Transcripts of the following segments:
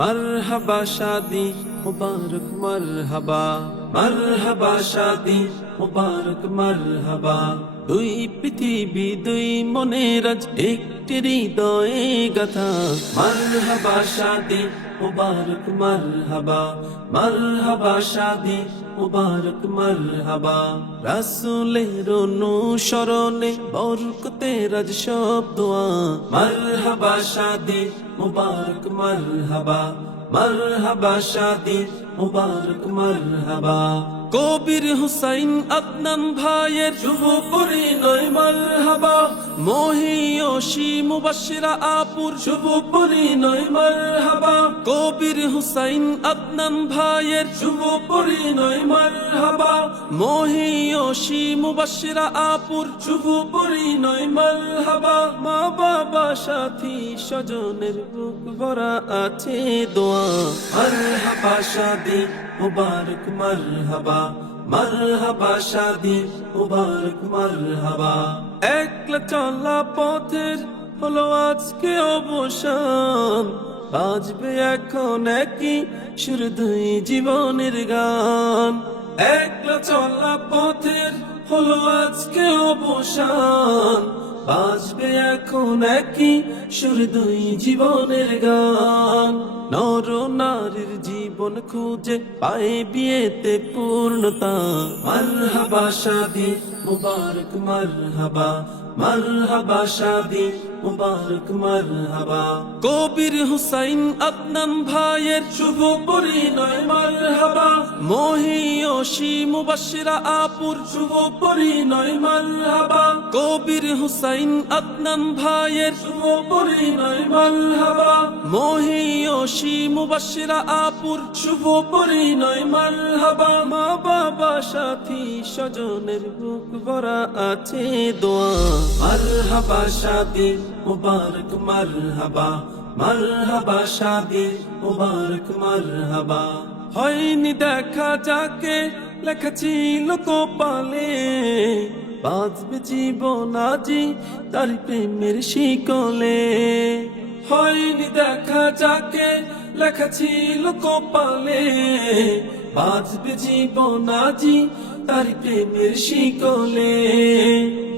मरहबा शादी मुबारक मरहबा, मरहबा शादी मुबारक मरहबा। দুই পৃথিবী দুই মনের আজ একটি হৃদয়ে গাথা। মরহবা শাদি মুবারক মরহবা, মরহবা শাদি মুবারক মরহবা। রাসূলের অনুসরণে বরকতের আজ সব দোয়া। মরহবা শাদি মুবারক মরহবা, মরহবা শাদি মুবারক মরহবা। কবির হুসাইন আদনান ভাইয়ের শুভ পরিণয় মরহবা। মহিয়সী মুবাশশিরা আপুর শুভ পরিণয় মরহবা। কবির হুসাইন আদনান ভাইয়ের শুভ পরিণয় মরহবা। মহিয়সী মুবাশশিরা আপুর শুভ পরিণয় মরহবা। মা বাবা সাথী স্বজনের বুক ভরা আছে দোয়া। মরহবা শাদি মুবারক মরহবা, মরহবা শাদি মুবারক মরহবা। একলা চলা পথের হলো আজকে অবসান, বাজবে এখন একই সুর দুই জীবনের গান। একলা চলা পথের হলো আজকে অবসান, বাজবে এখন একই সুর দুই জীবনের গান। নর নারীর জীবন খুঁজে পায় বিয়েতে পূর্ণতা। মরহবা শাদি মুবারক মরহবা, মরহবা শাদি মুবারক মরহবা। কবির হুসাইন আদনান ভাইয়ের শুভ পরিণয় মরহবা। মহিয়সী মুবাশশিরা আপুর শুভ পরিণয় মরহবা। কবির হুসাইন আদনান ভাইয়ের শুভ পরিণয় মরহবা। মহিয়সী মুবাশশিরা আপুর শুভ পরিণয় মরহবা। মা বাবা সাথী স্বজনের বুক ভরা আছে দোয়া। মরহবা শাদি মুবারক মরহবা, মরহবা শাদি মুবারক মরহবা। হয়নি দেখা যাকে লেখা ছিল কপালে, বাজবে জীবন আজি তার প্রেমের শিকলে। হয়নি দেখা যাকে লেখা ছিল কপালে, বাজবে জীবন আজি তার প্রেমের শিকলে।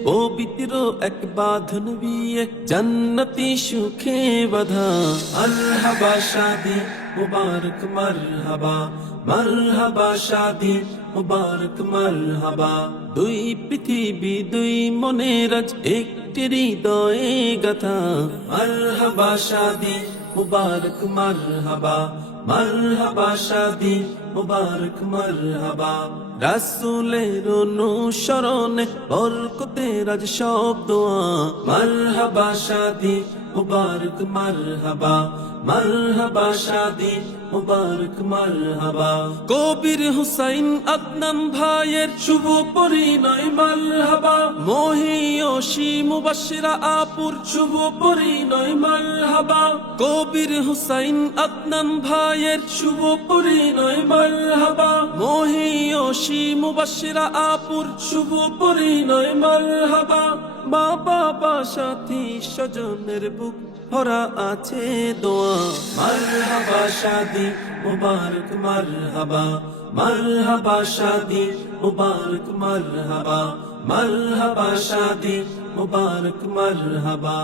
পবিত্র এক বাঁধন বিয়ে জান্নাতি সুখে বাঁধা। মরহবা শাদি মুবারক মরহবা, মরহবা শাদি মুবারক মরহবা। দুই পৃথিবী দুই মনের আজ একটি হৃদয়ে গাথা। মরহবা শাদি মুবারক মরহবা, মরহবা শাদি মুবারক মরহবা। রাসূলের অনুসরণে বরকতের আজ সব দোয়া। মরহবা শাদি মুবারক মরহবা, মরহবা শাদি মুবারক মরহবা। কবির হুসাইন আদনান ভাইয়ের শুভ পরিণয় মরহবা। মহিয়সী মুবাশশিরা আপুর শুভ পরিণয় মরহবা। কবির হুসাইন আদনান ভাইয়ের শুভ পরিণয় মরহবা। মহিয়সী মুবাশশিরা আপুর শুভ পরিণয় মরহবা। মা বাবা সাথী স্বজনের বুক ভরা আছে দোয়া। মরহবা শাদি মুবারক মরহবা, মরহবা শাদি মুবারক মরহবা, মরহবা শাদি মুবারক মরহবা।